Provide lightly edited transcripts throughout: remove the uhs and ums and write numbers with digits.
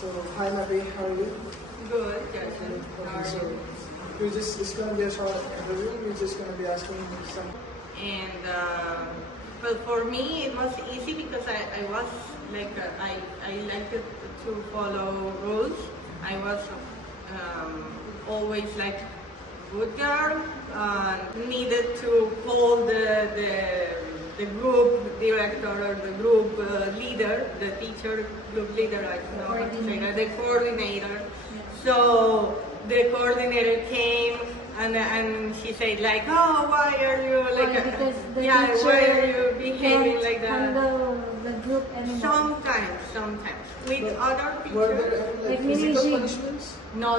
So, hi Nabi, how are you? Good, Jason. How are So, you? it's going to be a short interview. We're just going to be asking some. And well, for me it was easy because I was like I liked to follow rules. I was always like good girl. Needed to call the group director or the group leader, the teacher group leader. I don't know how to say that, the coordinator. So the coordinator came and she said like, oh, why are you like, Because the yeah, teacher why are you behaving can't like that? handle the group anymore. Sometimes. With other Were teachers, there any Like, meaning physical she- punishments? no,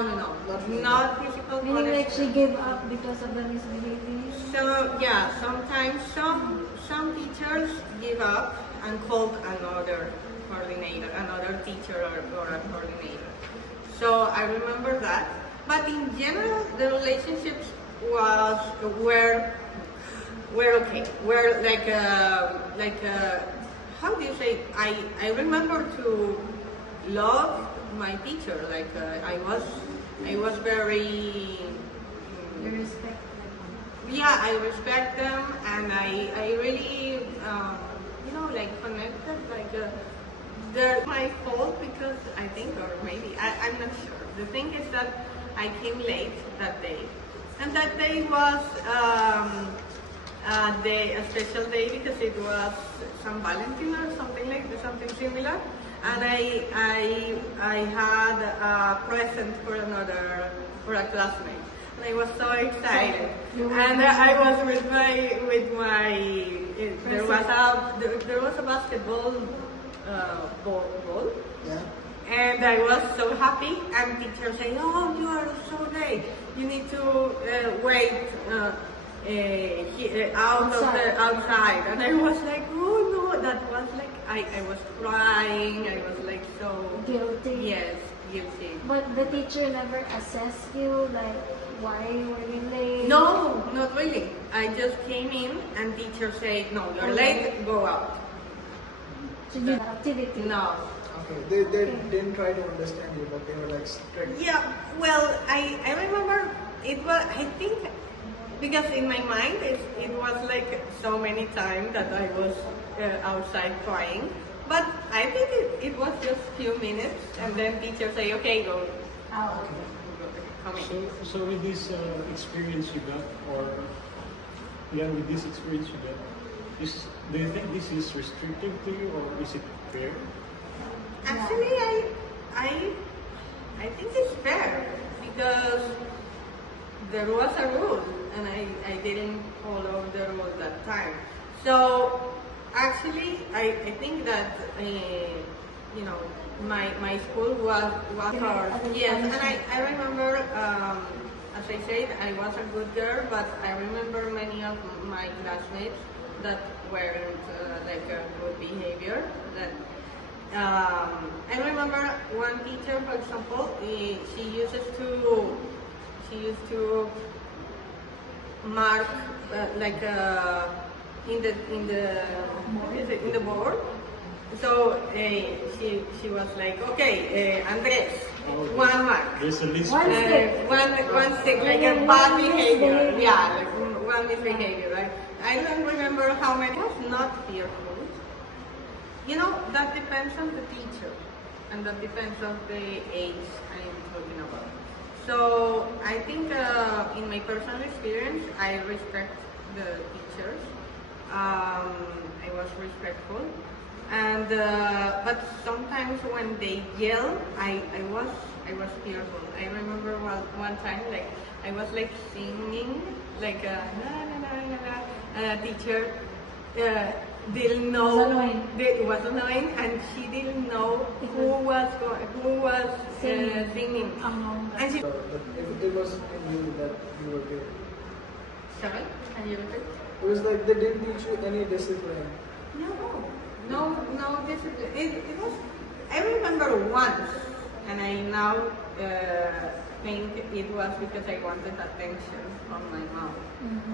not physical Meaning like she punishment. gave up because of the misbehavior. So yeah, sometimes some teachers give up and call another coordinator, another teacher or a coordinator. So I remember that. But in general, the relationships were okay. Were like how do you say? I remember to love my teacher. Like I was very. You respect Yeah, I respect them, and I really, like connected, like, they're my fault because I think, or maybe, I'm not sure. The thing is that I came late that day, and that day was a special day because it was San Valentin or something like that, something similar, and I had a present for a classmate. And I was so excited, and I was with my. There was a basketball ball, Yeah. and I was so happy. And teacher saying, "Oh, you are so late. You need to wait outside." And I was like, "Oh no!" That was like I was crying. I was like so guilty. yes, guilty. But the teacher never assessed you, like, why were you late? No, not really. I just came in and teacher said, no, you're late, go out. So you did activity. No. Okay. They didn't try to understand you, but they were like strict. Yeah, well, I remember it was, I think, because in my mind it was like so many times that I was outside crying. But I think it was just few minutes and then teacher say, okay, go. Oh, Come in. So with this experience you got, with this experience you got, do you think this is restrictive to you or is it fair? Actually, I think it's fair because there was a rule and I didn't follow the rule that time. So actually, I think that my school was hard. Yes, and I remember, as I said, I was a good girl, but I remember many of my classmates that weren't like a good behavior. That I remember one teacher, for example, she used to mark like in the board. So she was like, okay, Andres, one mark. There's a list. One stick. One stick, like a bad behavior. Yeah, like one misbehavior, right? I don't remember how many. It was not fearful. That depends on the teacher, and that depends on the age I'm talking about. So I think in my personal experience, I respect the teachers. I was respectful. And but sometimes when they yell, I was fearful. I remember one time, like I was like singing like a na na na na na, and a teacher didn't know. It was annoying, and she didn't know who was singing. And she. But it wasn't in you that you were good. Sorry, can you repeat? It was like they didn't teach you any discipline. No discipline. It was. I remember once, and I now think it was because I wanted attention from my mom,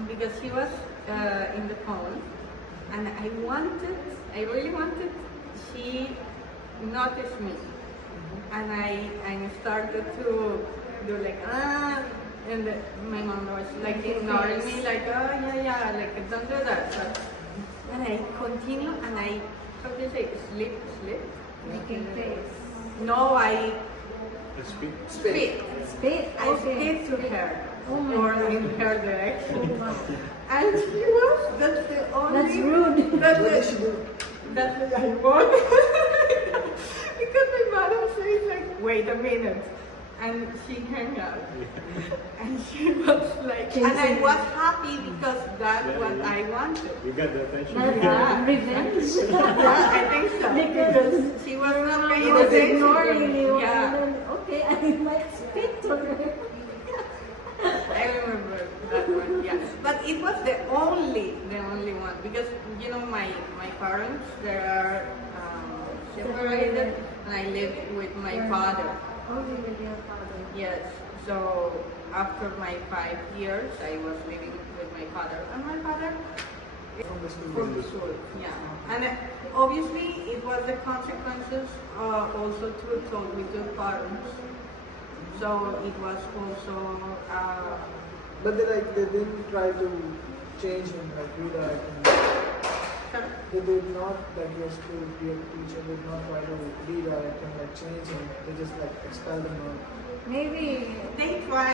because she was in the phone, and I really wanted. She noticed me, and I started to do like and my mom was like ignoring me, like yeah, like don't do that. But and I continue and I, how do you say, sleep. Making face. No, I Let's speak. spit. Spit. I spit to her, Oh my or God. in her direction. Oh, wow. And she was, that's the only... That's rude. That's What did the, she do? that's the I want. Because my mother says like, wait a minute. And she hung up. And she was like, and I was happy because that's Yeah, what yeah. I wanted. You got the attention. Not Yeah. revenge. Yeah, I think so. Because She was not He paying was attention to ignoring me. you. Yeah. And then, okay, I might spit on her. I remember that one, yeah. But it was the only one because you know my parents, they are separated, and I lived with my father. Only with your father. Yes. So after my 5 years, I was living with my father, and my father From the school. from the school. Yeah. And obviously, it was the consequences also to told with your parents. So it was also. But they didn't try to change him, like redirect him. They did not, like your school, your teacher did not try to redirect him, like change him. They just like expelled him out. Maybe They tried.